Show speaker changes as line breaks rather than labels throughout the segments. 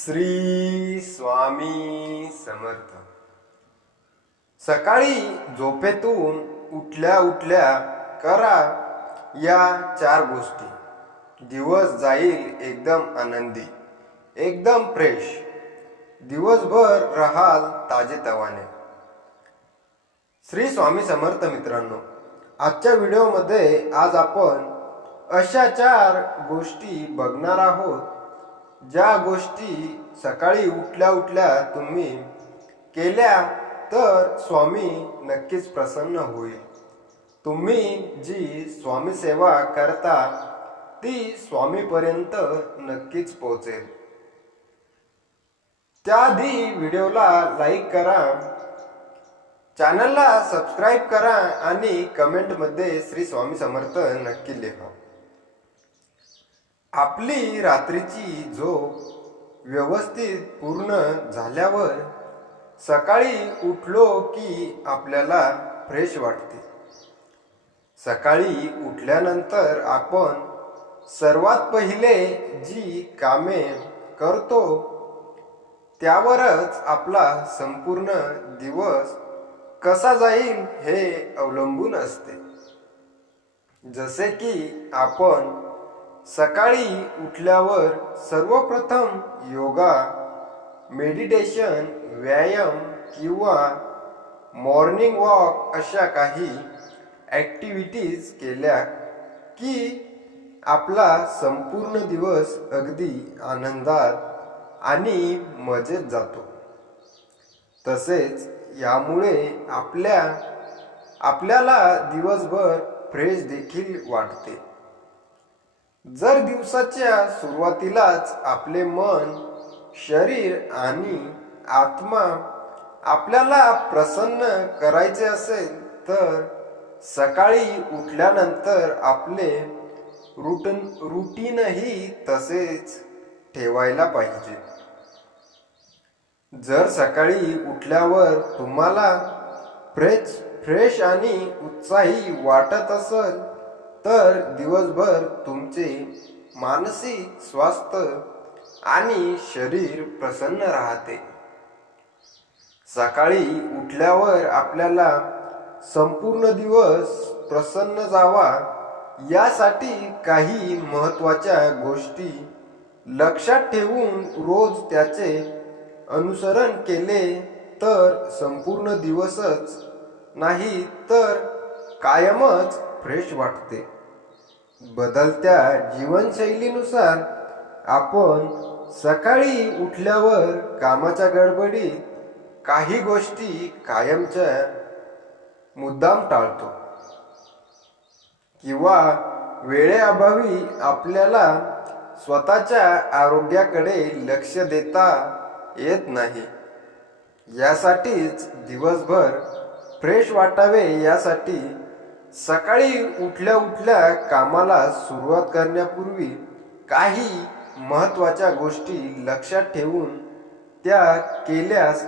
श्री स्वामी समर्थ. सकाळी झोपेतून उठल्या उठल्या करा या चार गोष्टी. दिवस जाईल एकदम आनंदी एकदम फ्रेश दिवसभर राहाल ताजेतवाने. श्री स्वामी समर्थ मित्रांनो आजच्या व्हिडिओमध्ये आज आपण अशा चार गोष्टी बघणार आहोत ज्या गोष्टी सकाळी उठल्या उठल्या तुम्ही केल्या तर स्वामी नक्कीच प्रसन्न होईल. तुम्ही जी स्वामी सेवा करता ती स्वामीपर्यंत नक्कीच पोहोचेल. त्याआधी व्हिडिओला लाईक करा चॅनलला सबस्क्राईब करा आणि कमेंटमध्ये श्री स्वामी समर्थ नक्की लिहा. आपली रात्रीची झोप व्यवस्थित पूर्ण झाल्यावर सकाळी उठलो की आपल्याला फ्रेश वाटते. सकाळी उठल्यानंतर आपण सर्वात पहिले जी कामे करतो त्यावरच आपला संपूर्ण दिवस कसा जाईल हे अवलंबून असते. जसे की आपण सकाळी उठल्यावर सर्वप्रथम योगा मेडिटेशन व्यायाम किंवा मॉर्निंग वॉक अशा काही ॲक्टिव्हिटीज केल्या की आपला संपूर्ण दिवस अगदी आनंदात आणि मजेत जातो. तसेच यामुळे आपल्या आपल्याला दिवसभर फ्रेश देखील वाटते. जर दिवसाच्या सुरुवातीलाच आपले मन शरीर आणि आत्मा आपल्याला प्रसन्न करायचे असेल तर सकाळी उठल्यानंतर आपले रुटन रुटीनही तसेच ठेवायला पाहिजे. जर सकाळी उठल्यावर तुम्हाला फ्रेश फ्रेश आणि उत्साही वाटत असेल तर दिवसभर तुमचे मानसिक स्वास्थ्य आणि शरीर प्रसन्न राहते. सकाळी उठल्यावर आपल्याला संपूर्ण दिवस प्रसन्न जावा यासाठी काही महत्त्वाच्या गोष्टी लक्षात ठेवून रोज त्याचे अनुसरण केले तर संपूर्ण दिवसच नाही तर कायमच फ्रेश वाटते. बदलत्या जीवनशैलीनुसार आपण सकाळी उठल्यावर कामाच्या गडबडीत काही गोष्टी कायमच्या मुद्दाम टाळतो. किंवा वेळेअभावी आपल्याला स्वतःच्या आरोग्याकडे लक्ष देता येत नाही. यासाठीच दिवसभर फ्रेश वाटावे यासाठी सकाळी उठल्या उठल्या कामाला सुरुवात करण्यापूर्वी काही महत्त्वाच्या गोष्टी लक्षात ठेवून त्या केल्यास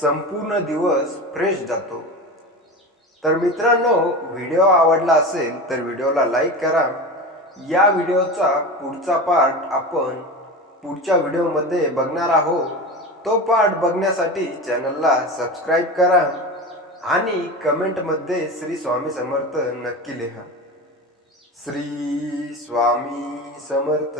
संपूर्ण दिवस फ्रेश जातो. तर मित्रांनो व्हिडिओ आवडला असेल तर व्हिडिओला लाईक करा. या व्हिडिओचा पुढचा पार्ट आपण पुढच्या व्हिडिओमध्ये बघणार आहोत. तो पार्ट बघण्यासाठी चॅनलला सबस्क्राईब करा. आणि कमेंटमध्ये श्री स्वामी समर्थ नक्की लिहा. श्री स्वामी समर्थ.